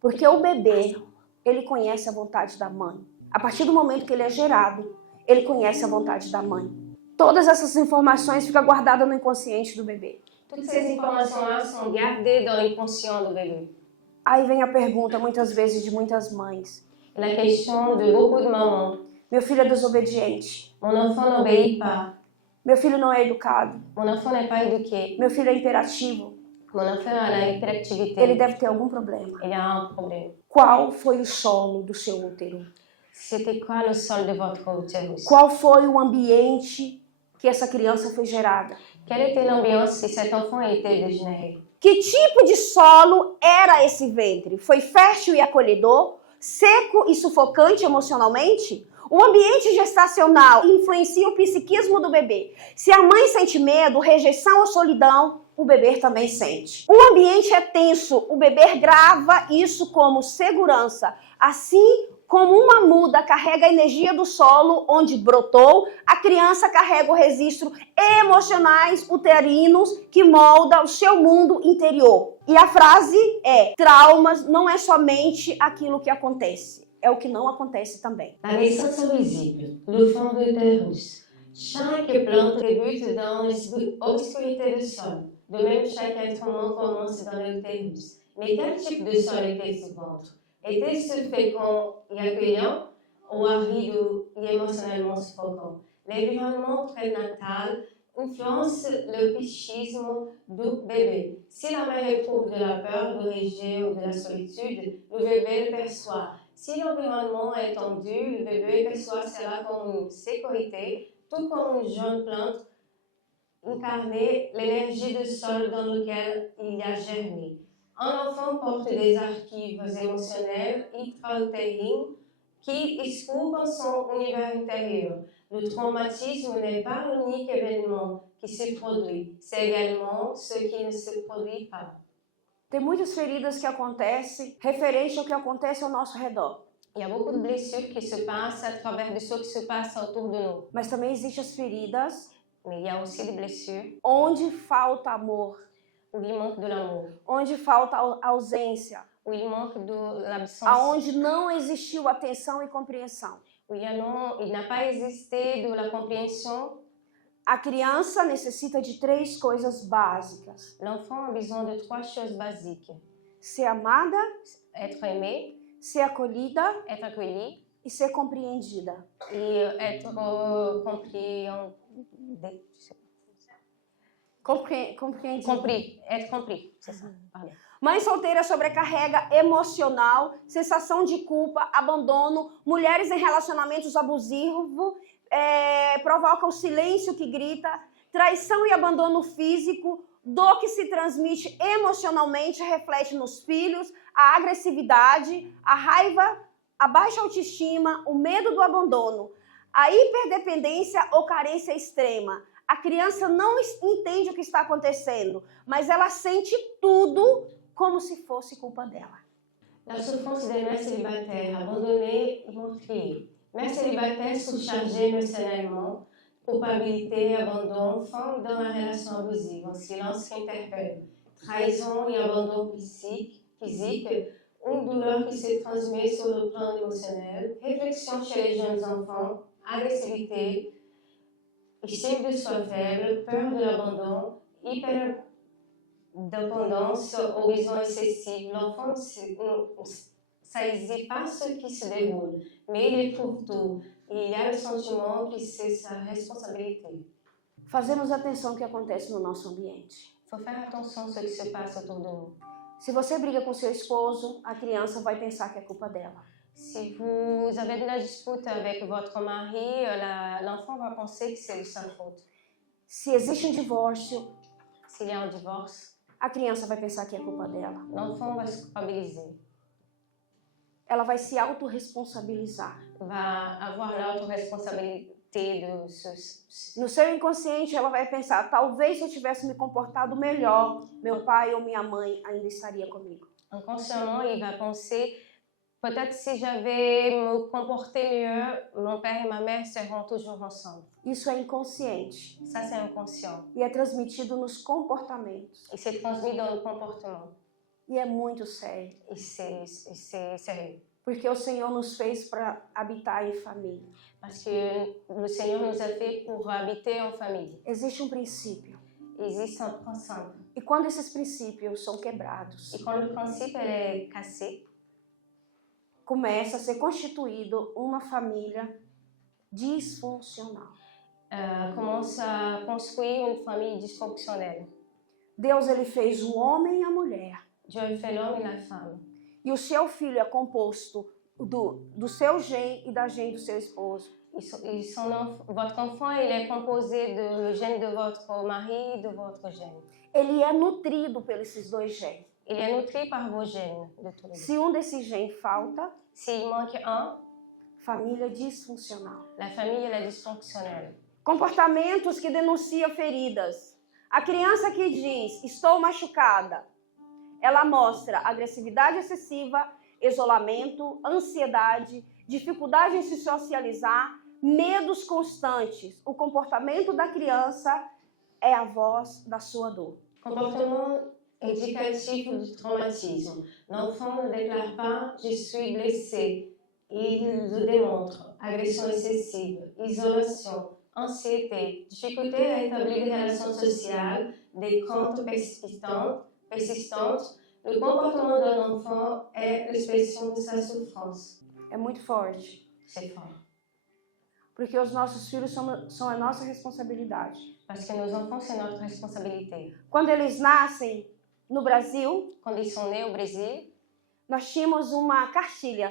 Porque o bebê, ele conhece a vontade da mãe. A partir do momento que ele é gerado, ele conhece a vontade da mãe. Todas essas informações ficam guardadas no inconsciente do bebê. Toutes ces informations-là sont gardées dans l'inconscient du bébé. Aí vem a pergunta, muitas vezes, de muitas mães. Et la question de beaucoup de mamans. Meu filho é desobediente. Mon enfant n'obéit pas. Meu filho não é educado. Mon enfant n'est pas éduqué. Meu filho é imperativo. Mon enfant a la hyperactivité. Ele deve ter algum problema. Il y a un problème. Qual foi o solo do seu útero? C'était quoi le sol de votre utérus? Qual foi o ambiente que essa criança foi gerada? Quelle était l'ambiance que cet enfant a été dégénéré? Que tipo de solo era esse ventre? Foi fértil e acolhedor? Seco e sufocante emocionalmente? O ambiente gestacional influencia o psiquismo do bebê. Se a mãe sente medo, rejeição ou solidão, o bebê também sente. O ambiente é tenso, o bebê grava isso como segurança. Assim como uma muda carrega a energia do solo onde brotou, a criança carrega o registro emocionais uterinos que molda o seu mundo interior. E a frase é: traumas não é somente aquilo que acontece, é o que não acontece também. La naissance invisible, le fond de l'utérus. Chaque plante débute dans l'obscurité du sol. De même, chaque être humain commence dans l'utérus. Mais quel type de sol était ce ventre? Était-ce fécond et accueillant ou aride et émotionnellement suffocant? L'environnement prénatal influence le psychisme du bébé. Si la mère éprouve de la peur, du rejet ou de la solitude, le bébé le perçoit. Si l'environnement est tendu, le bébé perçoit cela comme une sécurité, tout comme une jeune plante incarner l'énergie du sol dans lequel il a germé. Un enfant porte des archives émotionnelles intra-utérines qui escoupent son univers intérieur. Le traumatisme n'est pas l'unique événement qui se produit, c'est également ce qui ne se produit pas. Tem muitas feridas que acontecem referente ao que acontece ao nosso redor. Il y a beaucoup de blessures qui se passent à travers de ce qui se passe autour de nous. Mas também existem as feridas Mais il y a aussi des blessures onde falta amor, où il manque de l'amour, onde falta ausência, où il manque de l'absence, aonde não existiu atenção e compreensão. où il n'a pas existé de la compréhension. A criança necessita de 3 coisas básicas: L'enfant a besoin de 3 choses basiques. ser amada, Être aimé, ser acolhida être accueilli e ser compreendida. et être compris, être compris, c'est ça, pardon. Mãe solteira sobrecarrega emocional, sensação de culpa, abandono, mulheres em relacionamentos abusivos, provoca o silêncio que grita, traição e abandono físico, dor que se transmite emocionalmente reflete nos filhos, a agressividade, a raiva, a baixa autoestima, o medo do abandono, a hiperdependência ou carência extrema. A criança não entende o que está acontecendo, mas ela sente tudo como se fosse culpa dela. La souffrance des mères célibataires, abandonnées et meurtriers. Mères célibataires surchargées émotionnellement, culpabilité, abandon, femme dans la relation abusive, un silence qui interpelle, trahison et abandon physique, une douleur qui se transmet sur le plan émotionnel, réflexion chez les jeunes enfants, agressivité, estime de soi faible, peur de l'abandon, hyperdépendance, horizon excessif. L'enfant ne saisit pas ce qui se déroule, mais il éprouve tout. Il y a le sentiment que c'est sa responsabilité. Fazemos atenção ao que acontece no nosso ambiente. Il faut faire attention à ce qui se passe autour de nous. Se você briga com seu esposo, a criança vai pensar que é culpa dela. Si vous avez de la dispute avec votre mari, l'enfant va penser que c'est de sa faute. Se existe divórcio, S'il y a un divorce, a criança vai pensar que é culpa dela. l'enfant va se culpabiliser, Ela vai se autorresponsabilizar. va avoir l'autoresponsabilité de ce... No seu inconsciente, ela vai pensar: talvez se eu tivesse me comportado melhor, meu pai ou minha mãe ainda estaria comigo. Inconsciemment, il va penser, peut-être si j'avais me comporté mieux, mon père et ma mère seront toujours ensemble. Isso é inconsciente Ça, c'est inconscient. e é transmitido nos comportamentos. Et c'est transmis dans le comportement. E é muito sério. Et c'est sérieux. Porque o Senhor nos fez para habitar em família. Parce que le Seigneur nous a fait pour habiter en famille. Existe um princípio. Existe un principe. E quando esses princípios são quebrados, Et quand le principe elle est cassé, começa a ser constituído uma família disfuncional. Commence à construire une famille dysfonctionnelle. Deus ele fez o homem e a mulher. Dieu a fait l'homme et la femme. E o seu filho é composto do seu gene e da gene do seu esposo. Votre enfant il est composé du gène de votre mari et de votre gène. Ele é nutrido pelos esses dois genes. Il est nutri par vos gènes de tous les deux. Se um desses genes falta, S'il manque un, família disfuncional. la famille elle est dysfonctionnelle. Comportamentos que denunciam feridas. A criança que diz, estou machucada, ela mostra agressividade excessiva, isolamento, ansiedade, dificuldade em se socializar, medos constantes. O comportamento da criança é a voz da sua dor. Comportement éducatif ou du traumatisme. L'enfant ne déclare pas « je suis blessé ». Il le démontre. Agression excessive, isolation, anxiété, difficulté à établir des relations sociales, des craintes persistantes. Le comportement d'un enfant est l'expression de sa souffrance. É muito forte. C'est fort. Porque os nossos filhos são a nossa responsabilidade. Parce que nos enfants, c'est notre responsabilité. Quando eles nascem no Brasil, Quand ils sont nés au Brésil, nós tínhamos uma cartilha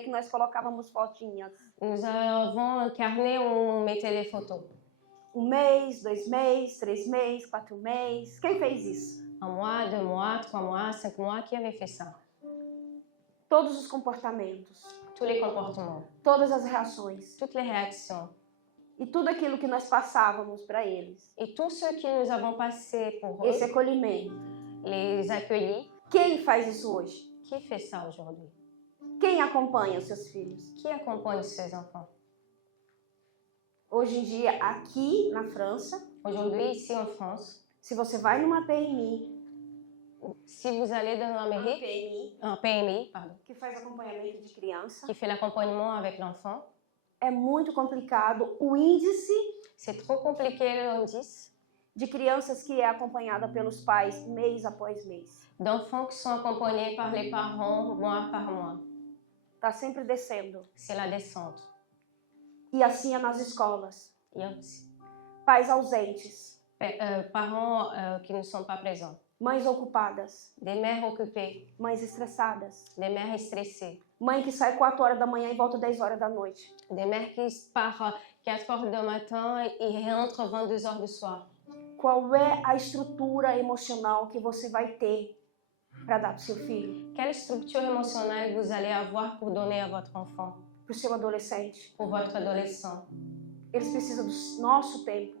que nós colocávamos fotinhas. nous avons un carnet où on mettait les photos. 1 mês, 2 meses, 3 meses, 4 meses. Quem fez isso? 1 mois, 2 mois, 3 mois, 5 mois, qui avait fait ça? Todos os comportamentos, Tous les comportements, todas as reações toutes les réactions e tudo aquilo que nós passávamos para eles. et tout ce que nous avons passé pour Esse eux, acolhimento. les accueillis. Quem faz isso hoje? Qui fait ça aujourd'hui? Quem acompanha os seus filhos? Qui accompagne ces enfants? Hoje em dia, aqui na França, Aujourd'hui, ici en France, se você vai numa PMI, si vous allez dans la mairie, un PMI, pardon, que faz acompanhamento de criança, qui fait l'accompagnement avec l'enfant, é muito complicado o índice c'est trop compliqué l'indice de crianças que é acompanhada pelos pais mês após mês. d'enfants qui sont accompagnés par les parents mois par mois. Está sempre descendo. C'est la descente. E assim é nas escolas. Il y a aussi Pais ausentes, parents qui ne sont pas présents, mães ocupadas, des mères occupées, mães estressadas, des mères stressées, mãe que sai 4 horas da manhã e volta 10 horas da noite. des mères qui partent 4 heures du matin et rentrent 22 heures du soir. Qual é a estrutura emocional que você vai ter para dar para o seu filho, Quelle structure émotionnelle vous allez avoir pour donner à votre enfant, para o seu adolescente? pour votre adolescent? Eles precisam do nosso tempo.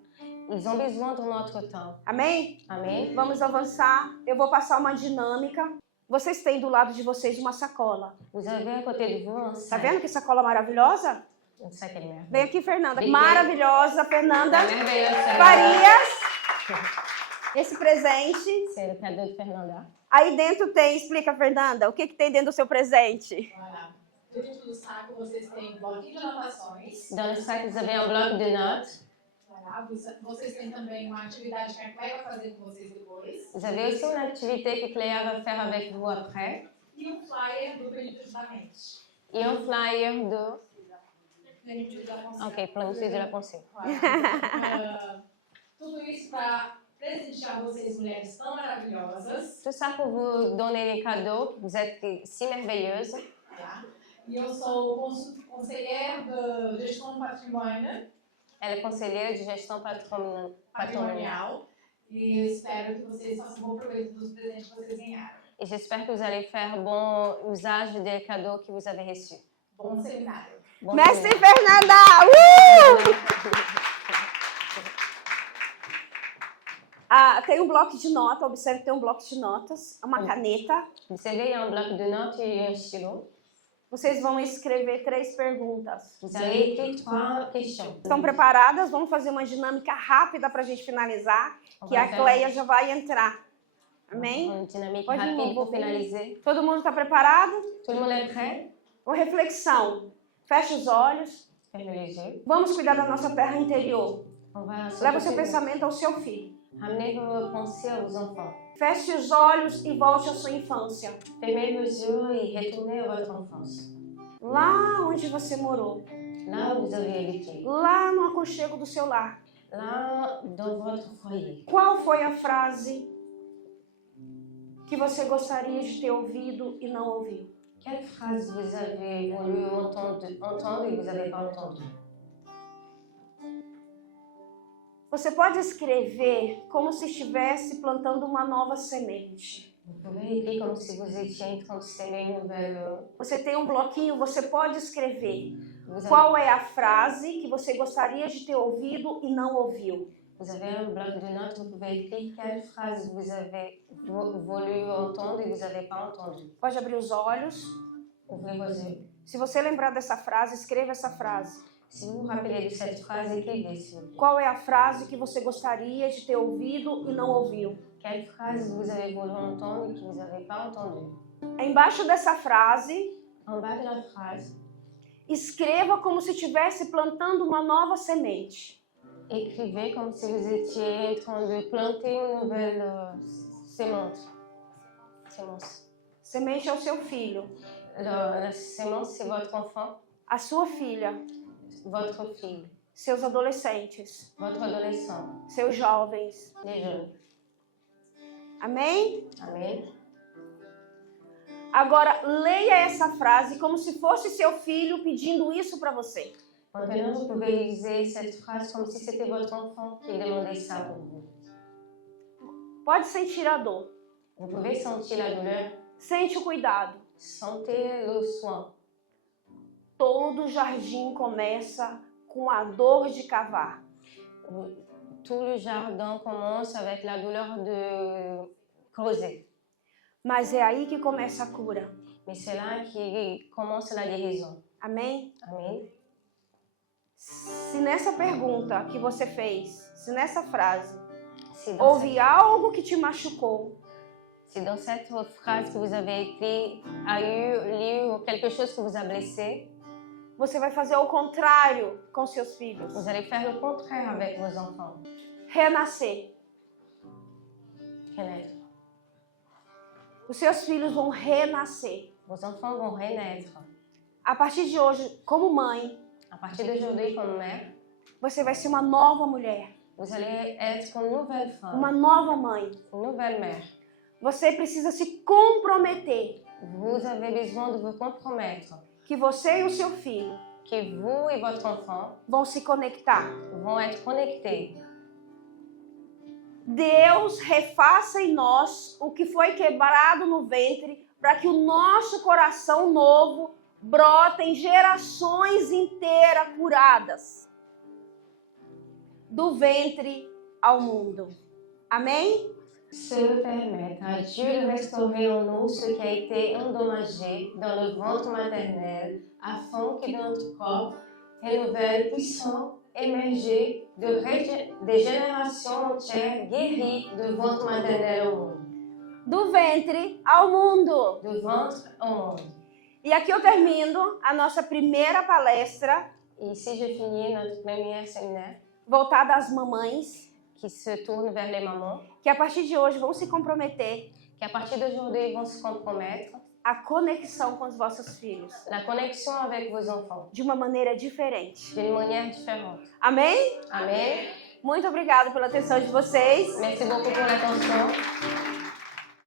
Ils ont besoin de notre temps. Amém? Amen. Vamos avançar. Eu vou passar uma dinâmica. Vocês têm do lado de vocês uma sacola. Vous avez à côté de vous un Tá sac. vendo que sacola maravilhosa? Un sac est merveilleux. Vem aqui, Fernanda. Bem, Maravilhosa, Fernanda. Merveilleux, c'est Farias. Esse presente. C'est le cadeau de Fernanda. Aí dentro tem, explica, Fernanda, o que tem dentro do seu presente? Olha, dentro do saco vocês têm um bloquinho de anotações. Dans le sac, vous avez un bloc de notes. Olha, vocês têm também uma atividade que a Cléia vai fazer com vocês depois. Vous avez aussi une activité que Cléa va faire avec vous après. E um flyer do Plenitude da Mente. Et un flyer de... Plenitude da Consciência. Ok, Plenitude de la pensée. Olha, tudo isso para presentear vocês, mulheres tão maravilhosas. Tout ça pour vous donner des cadeaux. Vous êtes si merveilleuses. Tá? E eu sou conselheira de gestão do patrimônio. Elle est conseillère de gestion patrimoniale. E eu espero que vocês façam bom proveito dos presentes que vocês ganharam. Et j'espère que vous allez faire bon usage des cadeaux que vous avez reçus. Bom seminário. Bon Mestre séminaire. Fernanda! Tem um bloco de nota, observe que tem um bloco de notas, uma caneta. Vous savez, il y a un bloc de notes et un stylo. Vocês vão escrever 3 perguntas. Vous allez écrire 3 questions. Estão preparadas? Vamos fazer uma dinâmica rápida para a gente finalizar, que a Cléia já vai entrar Amém? Une dynamique Pode rapide novo, pour vem. finaliser. Todo mundo está preparado? Tout le monde est prêt? Uma reflexão. Feche os olhos. Fermez les yeux. Vamos cuidar da nossa terra interior. On va Leva o seu s'occuper pensamento ao seu filho. Ramenez vos pensées aux enfants. Feche os olhos e volte à sua infância. Fermez vos yeux et retournez à votre enfance. Lá onde você morou. Là où vous avez habité. Lá no aconchego do seu lar. Là, dans votre foyer. Qual foi a frase que você gostaria de ter ouvido e não ouviu? Quelle phrase vous avez voulu entendre et vous n'avez pas entendu? Você pode escrever como se estivesse plantando uma nova semente. Vous pouvez écrire comme si vous étiez en train de s'aimer une nouvelle. Você tem um bloquinho, você pode escrever Vous avez, qual é a frase que você gostaria de ter ouvido e não ouviu. vous avez un bloc de notes, vous pouvez écrire quelle phrase vous avez voulu entendre et vous n'avez pas entendu. Pode abrir os olhos. Ouvrez vos yeux. Se você lembrar dessa frase, escreva essa frase. Si vous vous rappelez de cette phrase, écrivez s'il vous plaît. Qual é a frase que você gostaria de ter ouvido e não ouviu? Quelle phrase vous avez voulu entendre et que vous n'avez pas entendu? Embaixo dessa frase, En bas de la phrase, escreva como se estivesse plantando uma nova semente. écrivez comme si vous étiez en train de planter une nouvelle sémence. Semente é o seu filho, La sémence, c'est votre enfant, a sua filha, votre fille, seus adolescentes, votre adolescent, seus jovens. les jeunes. Amém? Amen. Agora, leia essa frase como se fosse seu filho pedindo isso para você. Maintenant, vous pouvez lire cette phrase comme si c'était votre enfant qui demandait ça pour vous. Pode sentir a dor. Vous pouvez sentir la douleur, Sente o cuidado. sentez le soin. Todo jardim começa com a dor de cavar. Tout le jardin commence avec la douleur de creuser. Mas é aí que começa a cura. Mais c'est là qui commence la guérison. Amém? Amen. Se nessa pergunta que você fez, se nessa frase, Si dans, houve algo que te machucou, si dans cette phrase que vous avez écrite a eu quelque chose qui vous a blessé, você vai fazer o contrário com seus filhos. vous allez faire le contraire avec vos enfants. Renascer. Renaître. Os seus filhos vão renascer. Vos enfants vont renaître. A partir de hoje, como mãe, À partir d'aujourd'hui, comme mère, você vai ser uma nova mulher, vous allez être une nouvelle femme, uma nova mãe. une nouvelle mère. Você precisa se comprometer Vous avez besoin de vous compromettre que você e o seu filho que vous et votre enfant vão se conectar. vont être connectés. Deus refaça em nós o que foi quebrado no ventre para que o nosso coração novo brota em gerações inteiras curadas. Do ventre ao mundo. Amém? Se permettre à Dieu de restaurer en nous ce qui a été endommagé dans le ventre maternel, afin que notre corps renouvelle, puissant, émerger des générations entières guéries de ventre maternel au monde. Do ventre ao mundo. De ventre au monde. E aqui eu termino a nossa primeira palestra Et ici, j'ai fini notre premier séminaire voltada às mamães, qui se tourne vers les mamans, que a partir de hoje vão se comprometer qui à partir d'aujourd'hui vont se compromettre à conexão com os vossos filhos la connexion avec vos enfants de uma maneira diferente. d'une manière différente. Amém? Amen. Muito obrigada pela atenção de vocês. Merci beaucoup pour l'attention.